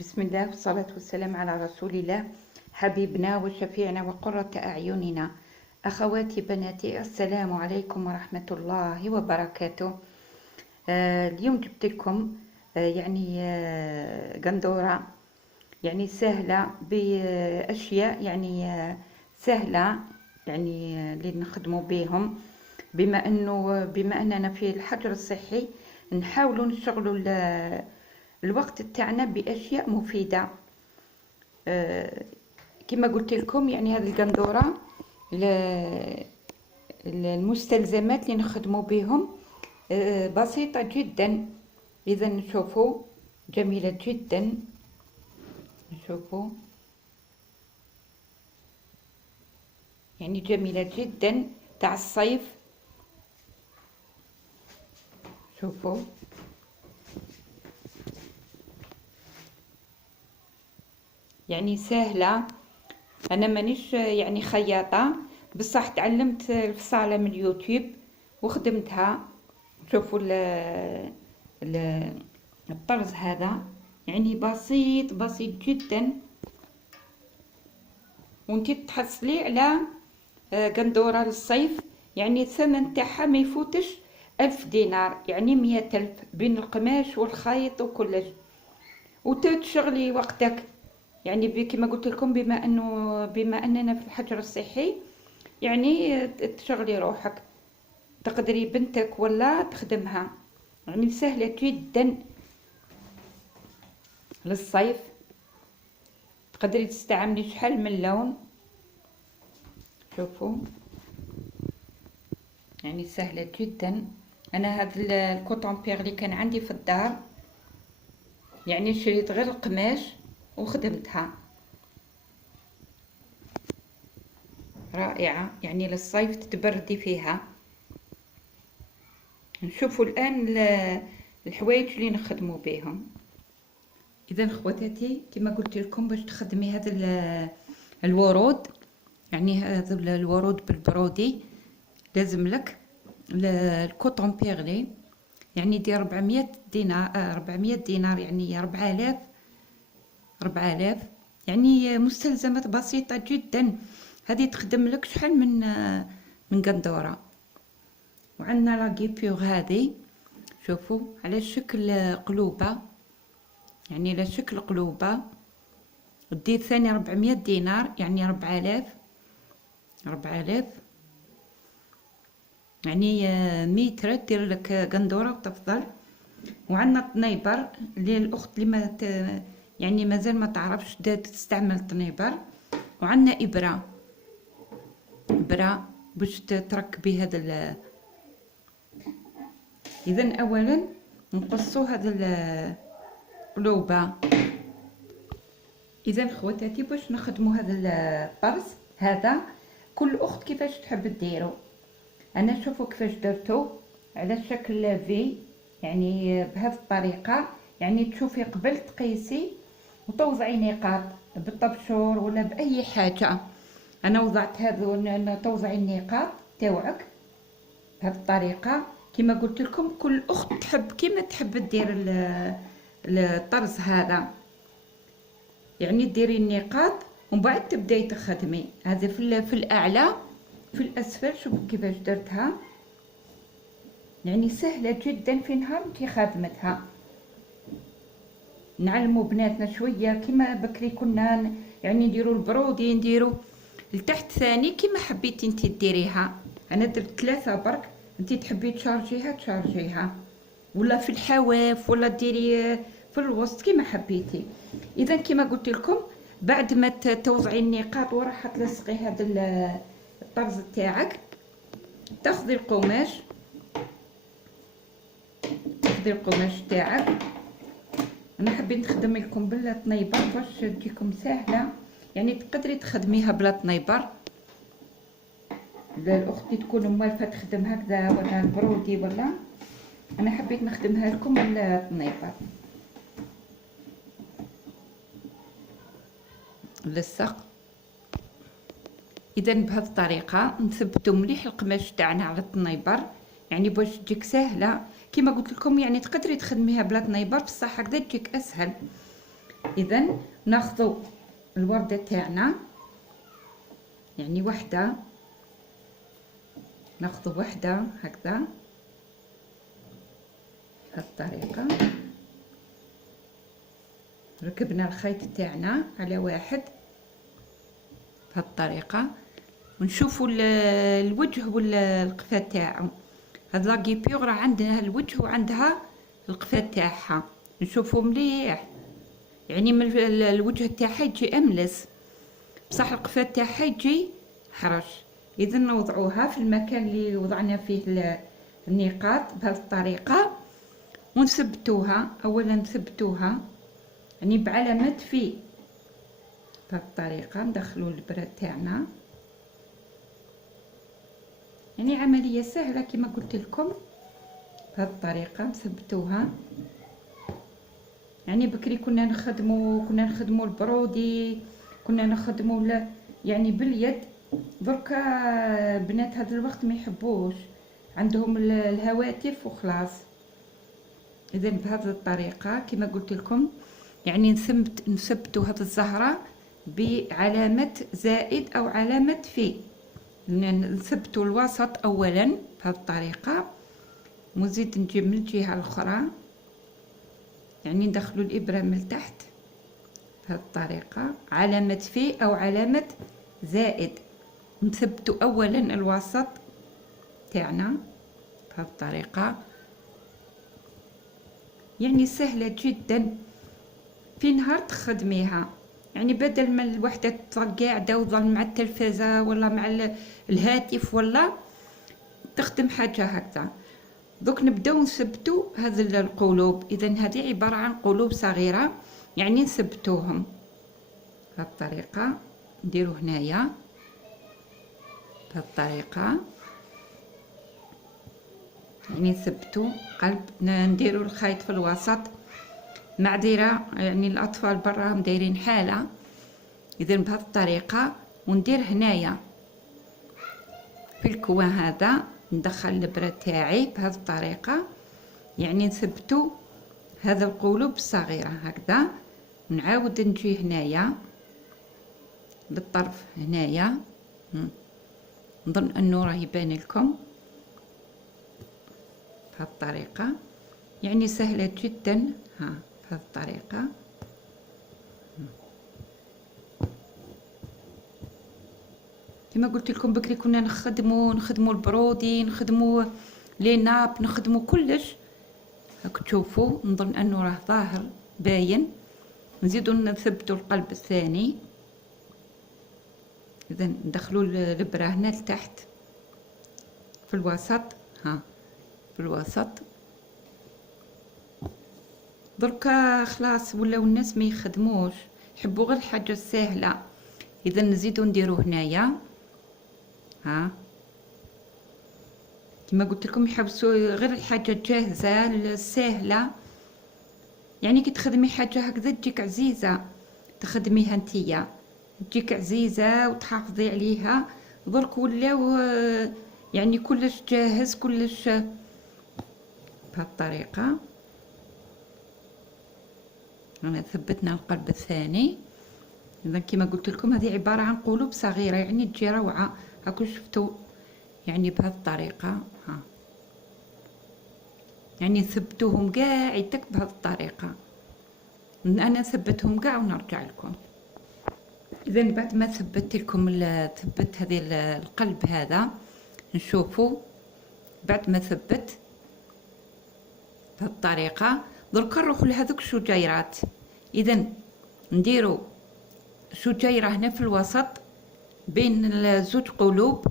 بسم الله والصلاة والسلام على رسول الله، حبيبنا وشفيعنا وقرة أعيننا. أخواتي بناتي، السلام عليكم ورحمة الله وبركاته. اليوم جبت لكم قندورة سهلة بأشياء سهلة اللي نخدموا بهم. بما أننا في الحجر الصحي نحاولوا نشغلوا الوقت تاعنا بأشياء مفيدة. كما قلت لكم هذه القندورة المستلزمات اللي نخدموا بهم بسيطة جدا. إذا نشوفوا جميلة جدا، نشوفوا جميلة جدا تاع الصيف. شوفوا سهلة. أنا مانيش خياطة، بصح تعلمت الفصالة من اليوتيوب وخدمتها. شوفوا الطرز هذا بسيط بسيط جدا، وانتي تحصلي على قندورة للصيف الثمن تاعها ما يفوتش 1000 دينار، 100 ألف بين القماش والخيط وكلش، وتشغلي وقتك كما قلت لكم. بما اننا في الحجر الصحي تشغلي روحك، تقدري بنتك ولا تخدمها. سهلة جدا للصيف، تقدري تستعملي شحال من لون. شوفوا سهلة جدا. انا هذا الكوتون بيغ اللي كان عندي في الدار شريت غير القماش وخدمتها. رائعة للصيف تتبردي فيها. نشوفوا الآن الحوايج اللي نخدموا بهم. إذا خواتاتي، كما قلت لكم باش تخدمي هذا الورود، هذا الورود بالبرودي، لازم لك الكوتون بيغلي ديال 400 دينار 400 دينار 4000 مستلزمات بسيطة جدا. هذه تخدم لك شحال من قندورة. وعندنا لا غيبيور هذه، شوفوا على شكل قلوبة، على شكل قلوبة. دير ثاني 400 دينار 4000 متر دير لك قندورة وتفضل. وعندنا طنيبر للأخت اللي ما مازال ما تعرفش تستعمل طنيبر. وعندنا إبرة باش تركبي هذا إذا أولا نقصوا هذا القلوبة. إذا خواتاتي، باش نخدموا هذا الطرز هذا، كل أخت كيفاش تحب ديرو. أنا شوفوا كيفاش درتو على شكل في، بهذه الطريقة. تشوفي قبل تقيسي وتوضعي نقاط بالطبشور ولا بأي حاجة. أنا وضعت هذا، توضعي النقاط تاوعك بهذه الطريقة. كما قلت لكم كل أخت تحب كما تحب دير الطرز هذا. ديري النقاط ومن بعد تبداي تخدمي. هذا في الأعلى، في الأسفل. شوفوا كيفاش درتها، سهلة جدا في نهار انتي خادمتها. نعلموا بناتنا شوية كما بكري كنا نديروا البرودي، نديروا لتحت ثاني كما حبيتي انتي ديريها. انا درت 3 برك، انتي تحبي تشارجيها ولا في الحواف ولا ديري في الوسط كما حبيتي. اذا كما قلت لكم، بعد ما توضعي النقاط وراح تلصقي هذا الطرز تاعك، تاخذي القماش تاعك. انا حبيت نخدم لكم بلا طنيبر باش تجيكم سهله. تقدري تخدميها بلا طنيبر، الاخت اللي تكون موالفه تخدم هكذا ولا البرودي ولا. انا حبيت نخدمها لكم بلا طنيبر. لصق. اذا بهذه الطريقه نثبتوا مليح القماش تاعنا على الطنيبر، باش تجيك سهله. كما قلت لكم تقدري تخدميها بلا طنيبر، بصح هكذا تجيك اسهل. اذا ناخذ الوردة تاعنا، يعني وحدة، ناخذ وحدة هكذا بهذه الطريقة. ركبنا الخيط تاعنا على واحد بهذه الطريقة، ونشوفوا الوجه ولا القفا تاعو. هاد لاكيبيغ راه عندها الوجه وعندها القفا تاعها، نشوفوا مليح، يعني من الوجه تاعها يجي املس، بصح القفا تاعها يجي حرش. اذا نوضعوها في المكان اللي وضعنا فيه النقاط بهذه الطريقة، ونثبتوها. اولا نثبتوها يعني بعلامة في بهذه الطريقة. ندخلوا الإبرة تاعنا، يعني عملية سهلة كما قلت لكم بهذه الطريقة. نثبتوها، يعني بكري كنا نخدموا البرودي، كنا نخدموا يعني باليد. دركا بنات هذا الوقت ما يحبوش، عندهم الهواتف وخلاص. اذا بهذه الطريقة كما قلت لكم، يعني نثبتوا هذه الزهرة بعلامة زائد او علامة في. نثبتوا الوسط اولا بهذه الطريقة، ونزيد نجيب من الجهة الاخرى، يعني ندخلوا الابرة من تحت بهذه الطريقة، علامة في او علامة زائد. نثبتوا اولا الوسط تاعنا بهذه الطريقة، يعني سهلة جدا. في نهار تخدميها، يعني بدل ما الوحدة تظل قاعدة وتظل مع التلفزة ولا مع الهاتف ولا تخدم حاجة هكذا. دوك نبداو نثبتوا هذه القلوب. اذا هذه عبارة عن قلوب صغيرة، يعني نثبتوهم بهذه الطريقة. نديرو هنايا بهذه الطريقة، يعني نثبتوا قلب. نديروا الخيط في الوسط، معذرة يعني الأطفال برا دايرين حالة. إذا بهذه الطريقة، وندير هنايا في الكوان هذا، ندخل الإبرة تاعي بهذه الطريقة، يعني نثبتوا هذا القلوب الصغيرة هكذا. نعاود نجي هنايا للطرف هنايا، نظن أنه راه يبان لكم بهذه الطريقة، يعني سهلة جدا. ها بهذه الطريقة كما قلت لكم بكري كنا نخدموا البرودي، نخدموا لي ناب، نخدموا كلش. راك تشوفوا، نظن انه راه ظاهر باين. نزيدوا نثبتوا القلب الثاني. اذا ندخلوا الابره هنا لتحت في الوسط، ها في الوسط. دركا خلاص ولاو الناس ما يخدموش، يحبوا غير الحاجه السهله. اذا نزيدوا نديروا هنايا، ها كما قلت لكم يحبسوا غير الحاجه الجاهزه السهله. يعني كي تخدمي حاجه هكذا تجيك عزيزه، تخدميها نتيا تجيك عزيزه وتحافظي عليها. درك ولاو يعني كلش جاهز، كلش بهذه الطريقه. أنا ثبتنا القلب الثاني. إذا كما قلت لكم هذه عبارة عن قلوب صغيرة، يعني تجي روعة. هاكو شفتوا يعني بهذه الطريقة، ها يعني ثبتوهم كاع يدك بهذه الطريقة. أنا ثبتهم كاع ونرجع لكم. إذا بعد ما ثبت لكم ثبت هذه القلب هذا، نشوفوا بعد ما ثبت بهذه الطريقة. درك نروحوا لهذوك الشجيرات. اذا نديروا شجيره هنا في الوسط بين زوج قلوب،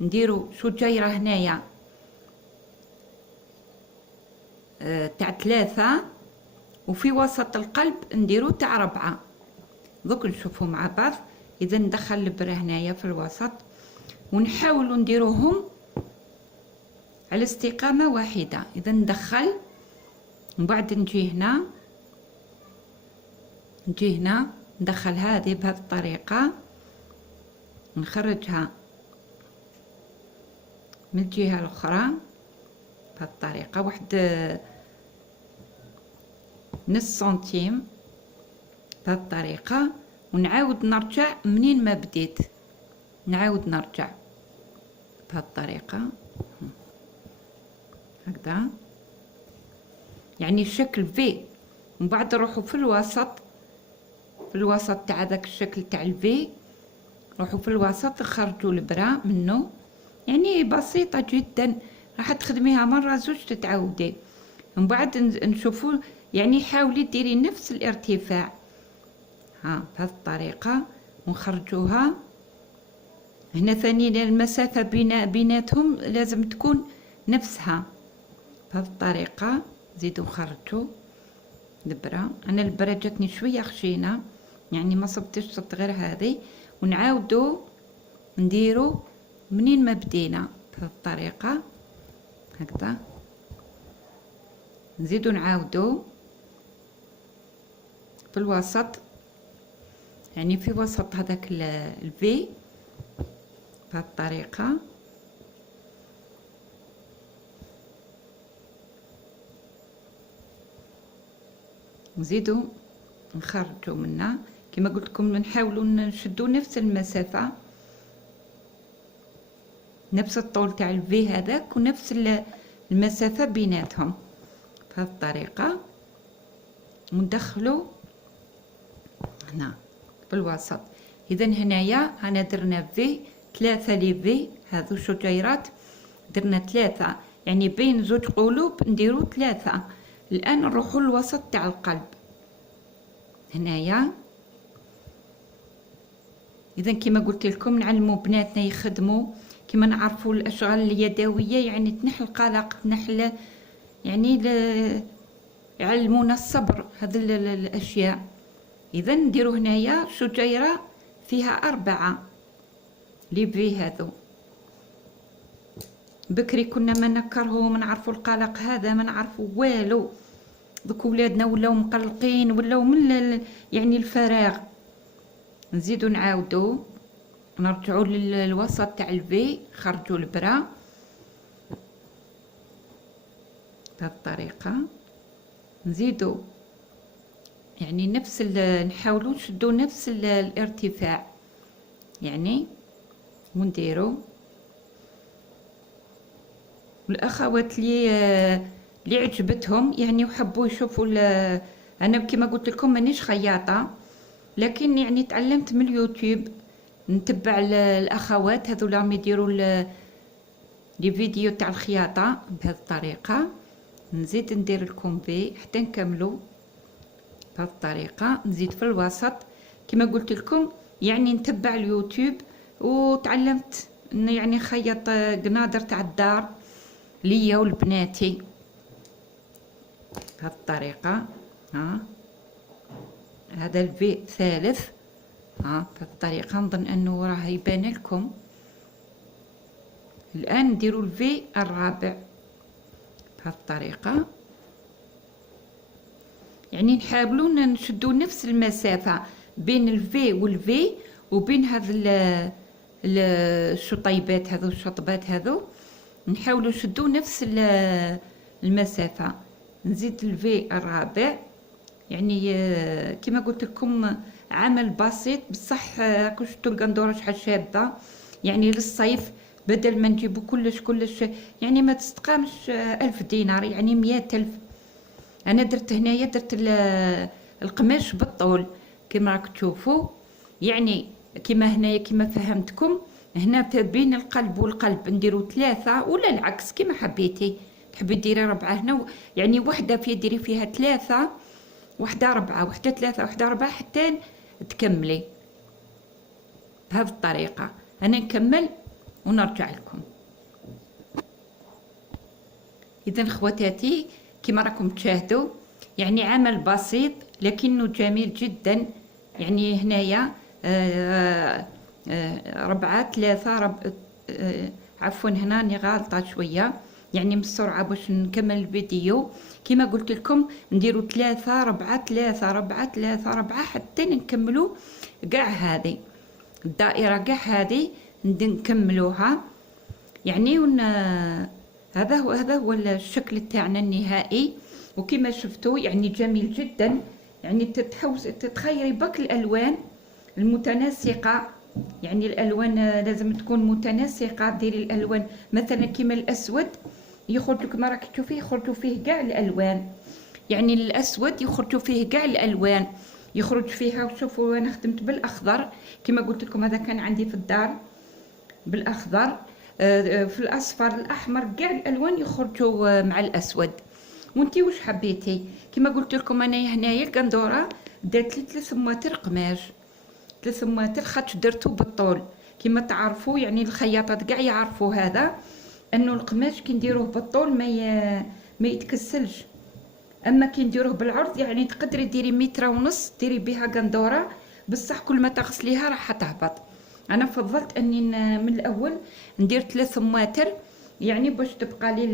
نديروا شجيره هنايا تاع 3، وفي وسط القلب نديروا تاع 4. دوك نشوفوا مع بعض. اذا ندخل الابره هنايا في الوسط، ونحاولوا نديروهم على استقامه واحده. اذا ندخل، من بعد نجي هنا ندخل هذه بهذه الطريقة، نخرجها من الجهة الأخرى بهذه الطريقة، واحد نص سنتيم بهذه الطريقة، ونعاود نرجع منين ما بديت، نعاود نرجع بهذه الطريقة هكذا، يعني الشكل في، ومن بعد نروحوا في الوسط، في الوسط تاع ذاك الشكل تاع الفي، روحوا في الوسط خرجوا البرا منه، يعني بسيطة جدا، راح تخدميها مرة زوج تتعودي. من بعد نشوفوا، يعني حاولي ديري نفس الارتفاع بهذه الطريقة ونخرجوها. هنا ثاني المسافة بيناتهم لازم تكون نفسها بهذه الطريقة. زيدوا خرجوا البرا، انا البرا جاتني شوية خشينة، يعني ما صبتش صبت غير هذه، ونعاودوا نديروا منين ما بدينا بهذه الطريقة هكذا. نزيدوا نعاودوا في الوسط، يعني في وسط هذاك الفي بهذه الطريقة. نزيدوا نخرجوا منها كما قلت لكم، نحاولوا نشدوا نفس المسافة، نفس الطول تاع الفي هذاك، ونفس المسافة بيناتهم بهذه الطريقة، وندخلوا هنا في الوسط. اذا هنايا انا درنا في 3 لي في، هذو شجيرات درنا 3، يعني بين زوج قلوب نديروا 3. الان نروحوا للوسط تاع القلب هنايا. اذا كما قلت لكم نعلموا بناتنا يخدموا كما نعرفوا الاشغال اليدويه، يعني تنحل القلق، تنحل يعني يعلمونا الصبر، هذه الاشياء. اذا نديروا هنايا شجيره فيها 4 لي في هذو. بكري كنا ما نكرهوا، ما نعرفوا القلق هذا، ما نعرفوا والو. دوك ولادنا ولاو مقلقين، ولاو من يعني الفراغ. نزيدوا نعاودوا نرجعوا للوسط تاع الفي، خرجوا البرا بهذه الطريقه. نزيدوا يعني نفس نحاولوا نشدوا نفس الارتفاع يعني، ونديروا. والاخوات اللي عجبتهم يعني وحبوا يشوفوا انا كما قلت لكم مانيش خياطه، لكن يعني تعلمت من اليوتيوب، نتبع الاخوات هذو راهم يديروا لي فيديو تاع الخياطه بهذه الطريقه. نزيد ندير لكم في حتى نكملوا بهذه الطريقه. نزيد في الوسط كما قلت لكم، يعني نتبع اليوتيوب، وتعلمت يعني خيط قنادر تاع الدار ليا ولبناتي بهذه الطريقه. هذا الفي الثالث بهذه الطريقه، نظن انه راه يبان لكم. الان نديروا الفي الرابع بهذه الطريقه، يعني نحاولوا نشدوا نفس المسافه بين الفي والفي، وبين هذا الشطيبات هذو، الشطبات هذو نحاولوا نشدوا نفس المسافه. نزيد الفي الرابع، يعني كما قلت لكم عمل بسيط بصح. شفتوا القندوره شحال شابه، يعني للصيف بدل ما نجيبوا كلش يعني ما تستقامش 1000 دينار، يعني 100,000. انا درت هنايا، درت القماش بالطول كما راك تشوفوا، يعني كما هنايا كما فهمتكم. هنا بين القلب والقلب نديروا 3، ولا العكس كما حبيتي، تحبي ديري 4 هنا، يعني وحده في ديري فيها 3، وحده 4، وحده 3، وحده 4، حتى تكملي بهذه الطريقه. انا نكمل ونرجع لكم. اذا خواتاتي كما راكم تشاهدوا، يعني عمل بسيط لكنه جميل جدا. يعني هنايا 4 3 عفوا هنا راني غالطه شويه، يعني من السرعه باش نكمل الفيديو. كما قلت لكم نديروا 3 4 3 4 3 4 حتى نكملوا كاع هذه الدائره، كاع هذه نكملوها يعني. هذا هو الشكل تاعنا النهائي، وكما شفتوا يعني جميل جدا. يعني تتخيري بك الالوان المتناسقه. يعني الالوان لازم تكون متناسقه. ديري الالوان مثلا كيما الاسود يخرج لك، ما راك تشوفيه يخرجوا فيه كاع الالوان. يعني الاسود يخرجوا فيه كاع الالوان، يخرج فيها. شوفوا انا خدمت بالاخضر كما قلت لكم، هذا كان عندي في الدار بالاخضر، في الاصفر الاحمر، كاع الالوان يخرجوا مع الاسود. وانتي واش حبيتي؟ كما قلت لكم انا هنايا القندوره درت لي 3 متر قماش، 3 متر، خاطش درتو بالطول كما تعرفوا. يعني الخياطات كاع يعرفوا هذا، انه القماش كي نديروه بالطول ما يتكسلش. اما كي نديروه بالعرض يعني تقدري ديري 1.5 متر ديري بها قندوره، بصح كل ما تغسليها راح تهبط. انا فضلت اني من الاول ندير 3 متر، يعني باش تبقى لي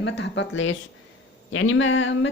ما تهبط ليش، يعني ما